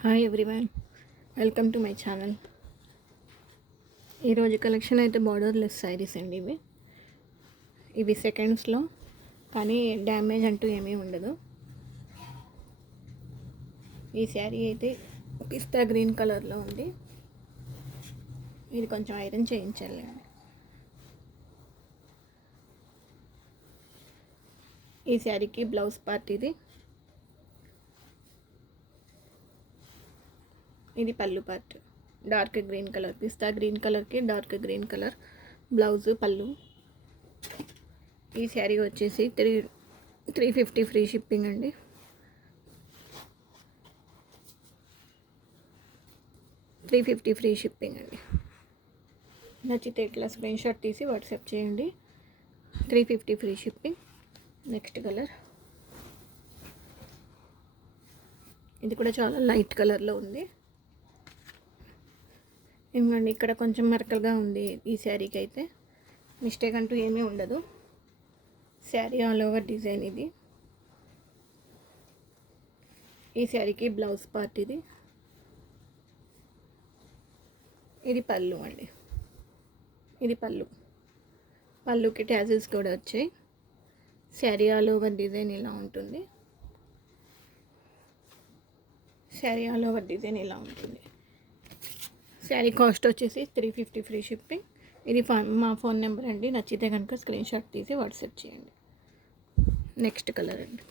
Hi everyone, welcome to my channel. ఈరోజు collection అయితే borderless saris అండి. ఇవి సెకండ్స్లో, కానీ డ్యామేజ్ అంటూ ఏమీ ఉండదు. ఈ శారీ అయితే పిస్తా గ్రీన్ కలర్లో ఉంది. ఇది కొంచెం ఐరన్ చేయించాలి. ఈ శారీకి బ్లౌజ్ పార్ట్ ఇది పళ్ళు పార్ట్. డార్క్ గ్రీన్ కలర్, పిస్తా గ్రీన్ కలర్కి డార్క్ గ్రీన్ కలర్ బ్లౌజ్ పళ్ళు. ఈ శారీ వచ్చేసి 350 ఫ్రీ షిప్పింగ్ అండి. ఫ్రీ షిప్పింగ్ అండి. నచ్చితే ఇట్లా స్క్రీన్ షాట్ తీసి వాట్సాప్ చేయండి. 350 ఫ్రీ షిప్పింగ్. నెక్స్ట్ కలర్, ఇది కూడా చాలా లైట్ కలర్లో ఉంది. ఎందుకండి ఇక్కడ కొంచెం మరకలుగా ఉంది. ఈ శారీకి అయితే మిస్టేక్ అంటూ ఏమీ ఉండదు. శారీ ఆల్ ఓవర్ డిజైన్ ఇది. ఈ శారీకి బ్లౌజ్ పార్ట్ ఇది పళ్ళు అండి. ఇది పళ్ళుకి ట్యాజిల్స్ కూడా వచ్చాయి. శారీ ఆల్ ఓవర్ డిజైన్ ఇలా ఉంటుంది. శారీ కాస్ట్ వచ్చేసి 350 ఫ్రీ షిప్పింగ్. ఇది మా ఫోన్ నెంబర్ అండి. నచ్చితే కనుక స్క్రీన్ షాట్ తీసి వాట్సాప్ చేయండి. నెక్స్ట్ కలర్ అండి,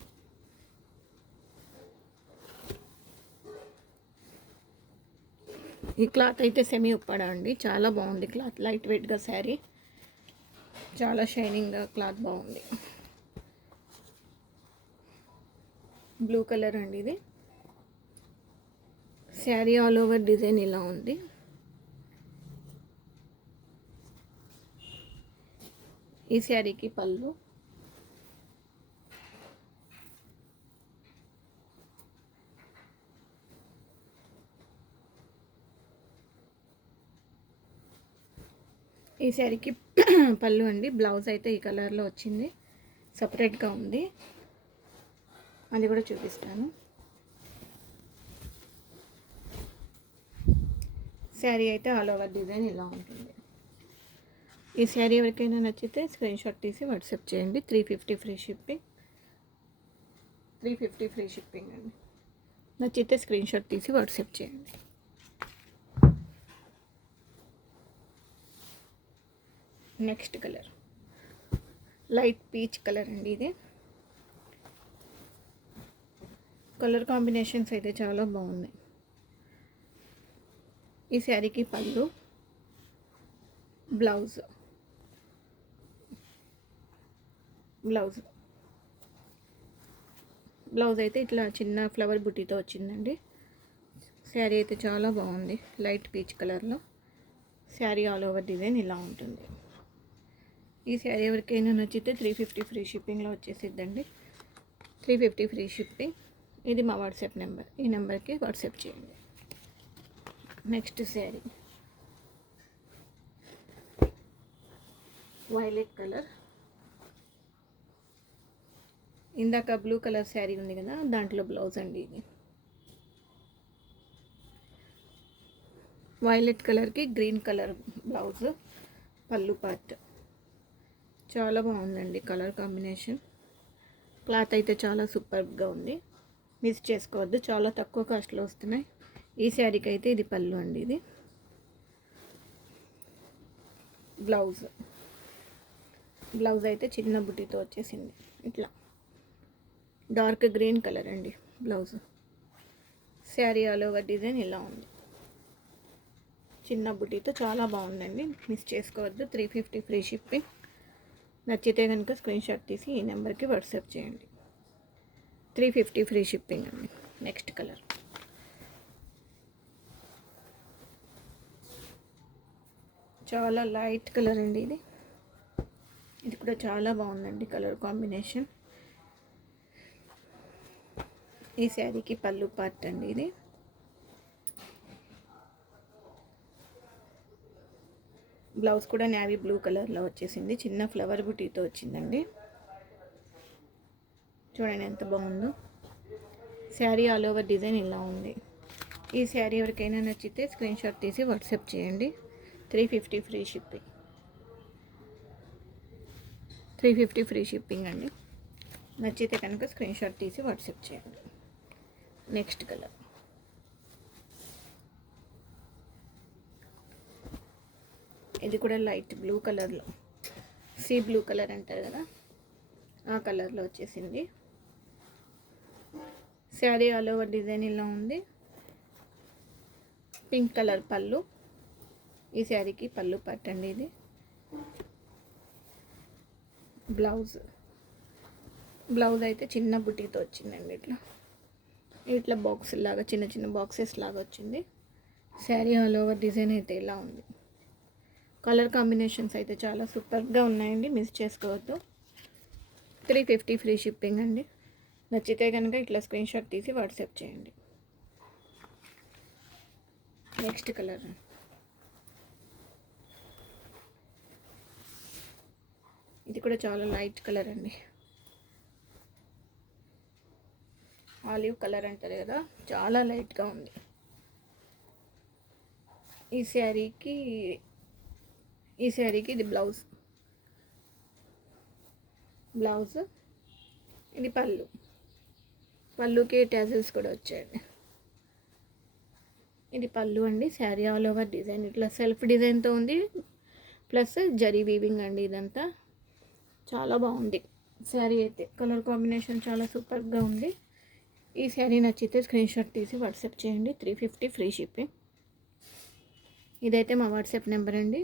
ఈ క్లాత్ అయితే సెమీ ఉప్పాడా అండి. చాలా బాగుంది క్లాత్, లైట్ వెయిట్గా శారీ, చాలా షైనింగ్గా క్లాత్ బాగుంది. బ్లూ కలర్ అండి. ఇది శారీ ఆల్ ఓవర్ డిజైన్ ఇలా ఉంది. ఈ శారీకి పళ్ళు, ఈ శారీకి పళ్ళు అండి. బ్లౌజ్ అయితే ఈ కలర్లో వచ్చింది, సపరేట్గా ఉంది. అది కూడా చూపిస్తాను. శారీ అయితే ఆల్ ఓవర్ డిజైన్ ఇలా ఉంటుంది. ఈ శారీ ఎవరికైనా నచ్చితే స్క్రీన్ షాట్ తీసి వాట్సాప్ చేయండి. 350 ఫ్రీ షిప్పింగ్ అండి. నచ్చితే స్క్రీన్ షాట్ తీసి వాట్సాప్ చేయండి. Next colour, light peach colour అండి. ఇది కలర్ కాంబినేషన్స్ అయితే చాలా బాగున్నాయి. ఈ శారీకి పళ్ళు, బ్లౌజ్ అయితే ఇట్లా చిన్న ఫ్లవర్ బుట్టీతో వచ్చిందండి. శారీ అయితే చాలా బాగుంది, లైట్ పీచ్ కలర్లో. శారీ ఆల్ ఓవర్ డిజైన్ ఇలా ఉంటుంది. ఈ శారీ ఎవరికైనా నచ్చితే 350 ఫ్రీ షిప్పింగ్లో వచ్చేసిద్దండి. 350 ఫ్రీ షిప్పింగ్. ఇది మా వాట్సాప్ నెంబర్. ఈ నెంబర్కి వాట్సాప్ చేయండి. Next sari violet colour. ఇందాక బ్లూ కలర్ శారీ ఉంది కదా, దాంట్లో బ్లౌజ్ అండి. ఇది వైలెట్ కలర్కి గ్రీన్ కలర్ బ్లౌజ్, పళ్ళు పార్ట్. చాలా బాగుందండి కలర్ కాంబినేషన్. క్లాత్ అయితే చాలా సూపర్గా ఉంది, మిస్ చేసుకోవద్దు. చాలా తక్కువ కాస్ట్లో వస్తున్నాయి. ఈ శారీకి అయితే ఇది పళ్ళు అండి. ఇది బ్లౌజ్ అయితే చిన్న బుట్టితో వచ్చేసింది. ఇట్లా డార్క్ గ్రీన్ కలర్ అండి blouse. Sari all over design ఇలా ఉంది, చిన్న బుట్టితో. చాలా బాగుందండి, మిస్ చేసుకోవద్దు. 350 ఫ్రీ షిప్పింగ్. నచ్చితే కనుక స్క్రీన్ షాట్ తీసి ఈ నెంబర్కి వాట్సాప్ చేయండి. 350 ఫ్రీ షిప్పింగ్ అండి. నెక్స్ట్ కలర్, చాలా లైట్ కలర్ అండి. ఇది కూడా చాలా బాగుందండి కలర్ కాంబినేషన్. ఈ శారీకి పళ్ళు పార్ట్ అండి. ఇది బ్లౌజ్ కూడా నేవీ బ్లూ కలర్లో వచ్చేసింది, చిన్న ఫ్లవర్ బుటీతో వచ్చిందండి. చూడండి ఎంత బాగుందో. శారీ ఆల్ ఓవర్ డిజైన్ ఇలా ఉంది. ఈ శారీ ఎవరికైనా నచ్చితే స్క్రీన్ షాట్ తీసి వాట్సాప్ చేయండి. 350 ఫ్రీ షిప్పింగ్. 350 ఫ్రీ షిప్పింగ్ అండి. నచ్చితే కనుక స్క్రీన్ షాట్ తీసి వాట్సాప్ చేయండి. నెక్స్ట్ కలర్ ఇది కూడా లైట్ బ్లూ కలర్లో, సీ బ్లూ కలర్ అంటారు కదా, ఆ కలర్లో వచ్చేసింది. శారీ ఆల్ ఓవర్ డిజైన్ ఇలా ఉంది. పింక్ కలర్ పళ్ళు. ఈ శారీకి పళ్ళు పట్టండి. ఇది బ్లౌజ్ అయితే చిన్న బుటీతో వచ్చిందండి. ఇట్లా బాక్స్ లాగా చిన్న చిన్న బాక్సెస్ లాగా వచ్చింది. శారీ ఆల్ ఓవర్ డిజైన్ అయితే ఇలా ఉంది. కలర్ కాంబినేషన్స్ అయితే చాలా సూపర్గా ఉన్నాయండి, మిస్ చేసుకోవద్దు. 350 ఫ్రీ షిప్పింగ్ అండి. నచ్చితే కనుక ఇట్లా స్క్రీన్ షాట్ తీసి వాట్సాప్ చేయండి. నెక్స్ట్ కలర్ ఇది కూడా చాలా లైట్ కలర్ అండి. ఆలివ్ కలర్ అంటారు కదా, చాలా లైట్గా ఉంది. ఈ శారీకి ఇది బ్లౌజ్, ఇది పళ్ళుకి ట్యాజిల్స్ కూడా వచ్చాయండి. ఇది పళ్ళు అండి. శారీ ఆల్ ఓవర్ డిజైన్ ఇట్లా సెల్ఫ్ డిజైన్తో ఉంది, ప్లస్ జరీ వీవింగ్ అండి. ఇదంతా చాలా బాగుంది శారీ అయితే. కలర్ కాంబినేషన్ చాలా సూపర్గా ఉంది. ఈ శారీ నచ్చితే స్క్రీన్ షాట్ తీసి వాట్సాప్ చేయండి. 350 ఫ్రీ షిప్పింగ్. ఇదైతే మా వాట్సాప్ నెంబర్ అండి.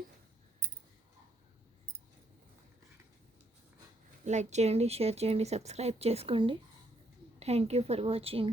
లైక్ చేయండి, షేర్ చేయండి, సబ్స్క్రైబ్ చేసుకోండి. Thank you for watching.